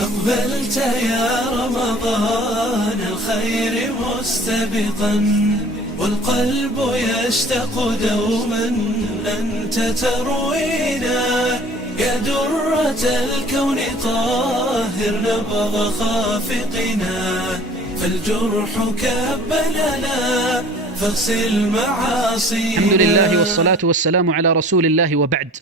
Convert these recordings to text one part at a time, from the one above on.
أقبلت يا رمضان الخير مستبقا، والقلب يشتاق دوما أنت تروينا. يا درة الكون طاهر نبض خافقنا، فالجرح كبلنا فاغسل معاصينا. الحمد لله والصلاة والسلام على رسول الله، وبعد.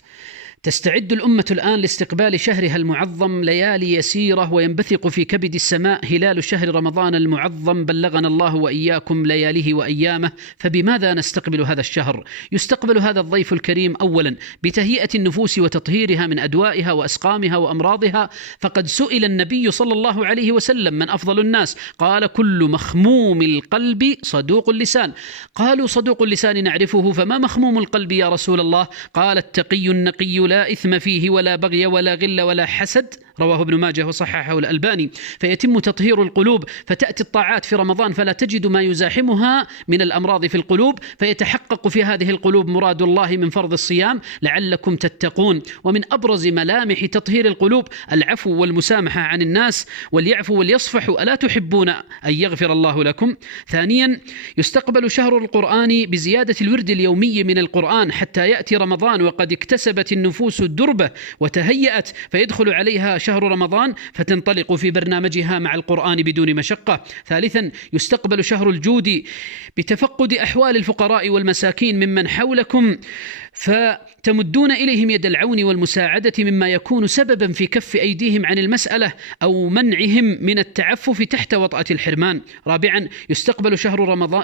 تستعد الأمة الآن لاستقبال شهرها المعظم، ليالي يسيرة وينبثق في كبد السماء هلال شهر رمضان المعظم، بلغنا الله وإياكم لياليه وأيامه. فبماذا نستقبل هذا الشهر؟ يستقبل هذا الضيف الكريم أولا بتهيئة النفوس وتطهيرها من أدوائها وأسقامها وأمراضها، فقد سئل النبي صلى الله عليه وسلم: من أفضل الناس؟ قال: كل مخموم القلب صدوق اللسان. قالوا: صدوق اللسان نعرفه، فما مخموم القلب يا رسول الله؟ قال: التقي النقي لا إثم فيه ولا بغي ولا غل ولا حسد، رواه ابن ماجه وصححه الألباني. فيتم تطهير القلوب، فتأتي الطاعات في رمضان فلا تجد ما يزاحمها من الأمراض في القلوب، فيتحقق في هذه القلوب مراد الله من فرض الصيام لعلكم تتقون. ومن أبرز ملامح تطهير القلوب العفو والمسامحة عن الناس، وليعفوا وليصفحوا ألا تحبون أن يغفر الله لكم. ثانيا، يستقبل شهر القرآن بزيادة الورد اليومي من القرآن حتى يأتي رمضان وقد اكتسبت النفوس الدربة وتهيأت، فيدخل عليها شهر رمضان فتنطلق في برنامجها مع القرآن بدون مشقة. ثالثا، يستقبل شهر الجود بتفقد أحوال الفقراء والمساكين ممن حولكم، فتمدون إليهم يد العون والمساعدة مما يكون سببا في كف أيديهم عن المسألة أو منعهم من التعفف تحت وطأة الحرمان. رابعا، يستقبل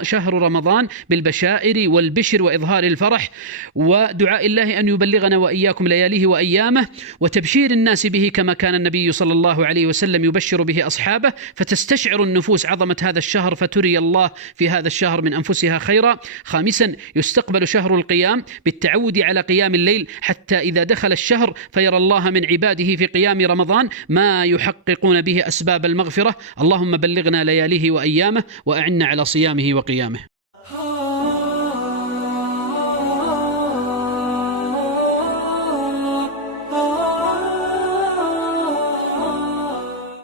شهر رمضان بالبشائر والبشر وإظهار الفرح ودعاء الله أن يبلغنا وإياكم لياليه وأيامه، وتبشير الناس به كما كان النبي صلى الله عليه وسلم يبشر به أصحابه، فتستشعر النفوس عظمة هذا الشهر فتري الله في هذا الشهر من أنفسها خيرا. خامسا، يستقبل شهر القيام بالتعود على قيام الليل حتى إذا دخل الشهر فيرى الله من عباده في قيام رمضان ما يحققون به أسباب المغفرة. اللهم بلغنا لياليه وأيامه وأعنا على صيامه وقيامه.